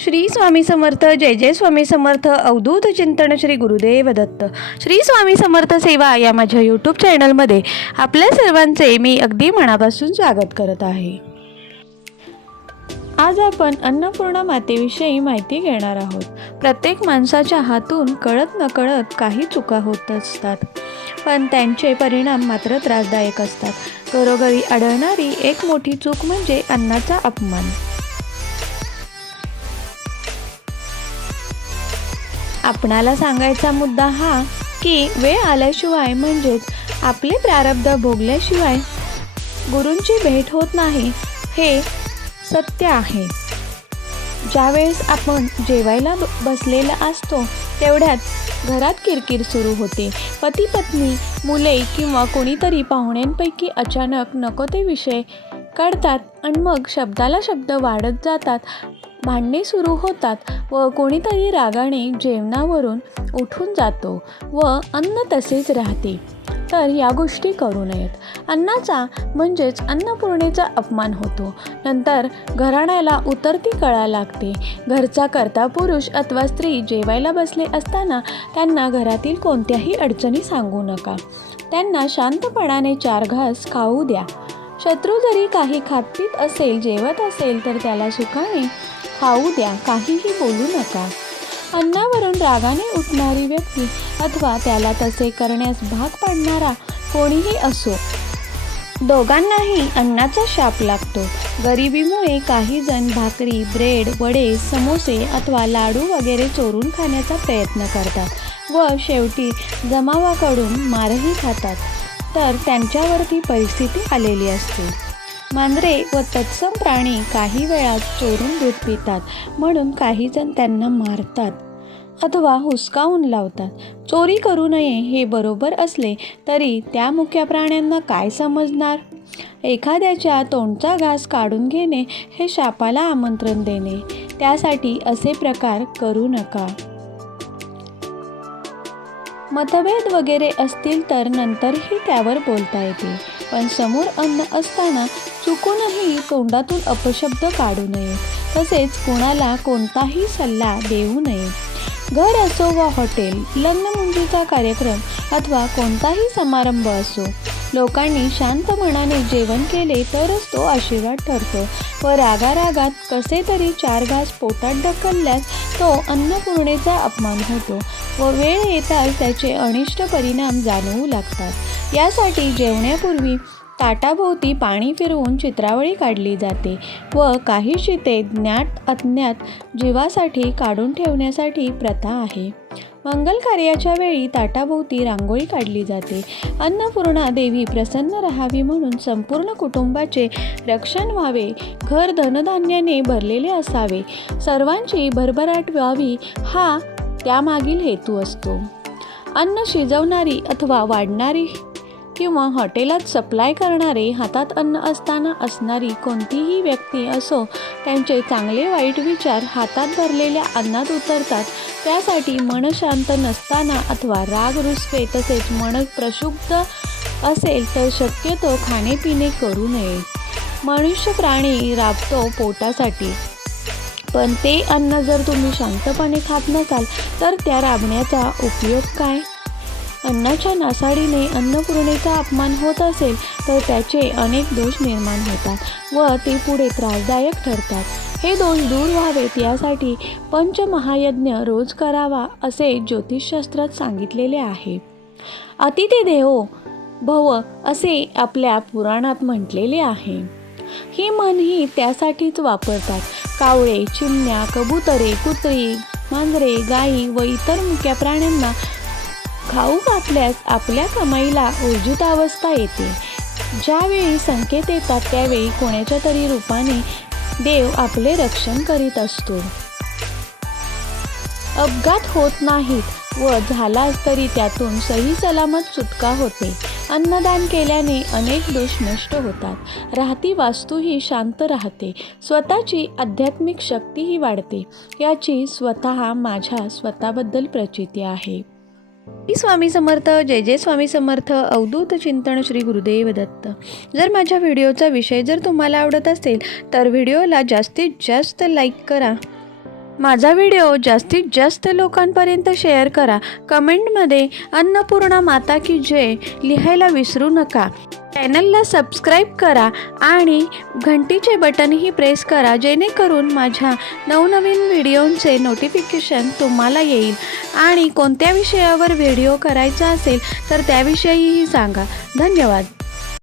श्री स्वामी समर्थ जय जय स्वामी समर्थ अवधूत चिंतन श्री गुरुदेव दत्त. श्री स्वामी समर्थ सेवा या माझ्या यूट्यूब चॅनलमध्ये आपल्या सर्वांचे मी अगदी मनापासून स्वागत करत आहे. आज आपण अन्नपूर्णा मातेविषयी माहिती घेणार आहोत. प्रत्येक माणसाच्या हातून कळत नकळत काही चुका होत असतात. पण त्यांचे परिणाम मात्र त्रासदायक असतात. घरोघरी आढळणारी एक मोठी चूक म्हणजे अन्नाचा अपमान. आपणाला सांगायचा मुद्दा हा की वेळ आल्याशिवाय म्हणजेच आपले प्रारब्ध भोगल्याशिवाय गुरूंची भेट होत नाही हे सत्य आहे. ज्यावेळेस आपण जेवायला ब- बसलेला असतो तेवढ्यात घरात किरकिर सुरू होते. पती पत्नी मुले किंवा कोणीतरी पाहुण्यांपैकी अचानक नको ते विषय काढतात आणि मग शब्दाला शब्द वाढत जातात. भांडणे सुरू होतात व कोणीतरी रागाने जेवणावरून उठून जातो व अन्न तसेच राहते. तर या गोष्टी करू नयेत. अन्नाचा म्हणजेच अन्नपूर्णेचा अपमान होतो. नंतर घराण्याला उतरती कळा लागते. घरचा करता पुरुष अथवा स्त्री जेवायला बसले असताना त्यांना घरातील कोणत्याही अडचणी सांगू नका. त्यांना शांतपणाने चार घास खाऊ द्या. शत्रू जरी काही खातपीत असेल जेवत असेल तर त्याला सुखाने खाऊ द्या काहीही बोलू नका. अन्नावरून रागाने उठणारी व्यक्ती अथवा त्याला तसे करण्यास भाग पाडणारा कोणीही असो. दोघांनाही अन्नाचा शाप लागतो. गरिबीमुळे काही जण भाकरी ब्रेड वडे समोसे अथवा लाडू वगैरे चोरून खाण्याचा प्रयत्न करतात व शेवटी जमावाकडून मारही खातात. तर त्यांच्यावरती परिस्थिती आलेली असते. मांजरे व तत्सम प्राणी काही वेळा चोरून दूध पितात म्हणून काही जण त्यांना मारतात अथवा हुसकावून लावतात. चोरी करू नये हे बरोबर असले तरी त्या मुख्या प्राण्यांना काय समजणार? एखाद्याच्या तोंडचा घास काढून घेणे हे शापाला आमंत्रण देणे. त्यासाठी असे प्रकार करू नका. मतभेद वगैरे असतील तर नंतरही त्यावर बोलता येते. पण समोर अन्न असताना चुकूनही तोंडातून अपशब्द काढू नये. तसेच कोणाला कोणताही सल्ला देऊ नये. घर असो वा हॉटेल लग्नमुंजीचा कार्यक्रम अथवा कोणताही समारंभ असो लोकांनी शांत मनाने जेवण केले तरच तो आशीर्वाद ठरतो. व रागारागात कसे तरी चार घास पोटात ढकलल्यास तो अन्नपूर्णेचा अपमान होतो व वेळ येताच त्याचे अनिष्ट परिणाम जाणवू लागतात. यासाठी जेवण्यापूर्वी ताटाभोवती पाणी फिरवून चित्रावळी काढली जाते व काही शिते ज्ञात अज्ञात जीवासाठी काढून ठेवण्यासाठी प्रथा आहे. मंगल कार्याच्या वेळी ताटाभोवती रांगोळी काढली जाते. अन्नपूर्णा देवी प्रसन्न राहावी म्हणून संपूर्ण कुटुंबाचे रक्षण व्हावे. घर धनधान्याने भरलेले असावे. सर्वांची भरभराट व्हावी हा त्यामागील हेतू असतो. अन्न शिजवणारी अथवा वाढणारी किंवा हॉटेलात सप्लाय करणारे हातात अन्न असताना असणारी कोणतीही व्यक्ती असो त्यांचे चांगले वाईट विचार हातात भरलेल्या अन्नात उतरतात. त्यासाठी मन शांत नसताना अथवा राग रुसवे तसेच मन प्रशुद्ध असेल तर शक्यतो खाणेपिणे करू नये. मनुष्य प्राणी राबतो पोटासाठी. पण ते अन्न जर तुम्ही शांतपणे खात नसाल तर त्या राबण्याचा उपयोग काय? अन्नाच्या नासाडीने अन्नपूर्णेचा अपमान होत असेल तर त्याचे अनेक दोष निर्माण होतात व ते पुढे त्रासदायक ठरतात. हे दोष दूर व्हावेत यासाठी पंचमहायज्ञ रोज करावा असे ज्योतिषशास्त्रात सांगितलेले आहे. अतिथी देवो भव असे आपल्या पुराणात म्हटलेले आहे. ही मनही त्यासाठीच वापरतात. कावळे चिमण्या कबुतरे कुत्री मांजरे गायी व इतर मुक्या प्राण्यांना खाऊ घातल्यास आपल्या कमाईला ऊर्जित अवस्था येते. ज्यावेळी संकेत येतात त्यावेळी कोणाच्या तरी रूपाने देव आपले रक्षण करीत असतो. अपघात होत नाहीत व झालाच तरी त्यातून सही सलामत सुटका होते. अन्नदान केल्याने अनेक दोष नष्ट होतात. राहती वास्तूही शांत राहते. स्वतःची आध्यात्मिक शक्तीही वाढते. याची स्वतः माझ्या स्वतःबद्दल प्रचिती आहे. मी स्वामी समर्थ जय जय स्वामी समर्थ अवधूत चिंतन श्री गुरुदेव दत्त. जर माझ्या व्हिडिओचा विषय जर तुम्हाला आवडत असेल तर व्हिडिओला जास्तीत जास्त लाईक करा. माझा व्हिडिओ जास्तीत जास्त लोकांपर्यंत शेअर करा. कमेंटमध्ये अन्नपूर्णा माता की जय लिहायला विसरू नका. चॅनलला सबस्क्राईब करा आणि घंटीचे बटनही प्रेस करा जेणेकरून माझ्या नवनवीन व्हिडिओंचे नोटिफिकेशन तुम्हाला येईल. आणि कोणत्या विषयावर व्हिडिओ करायचा असेल तर त्याविषयीही सांगा. धन्यवाद.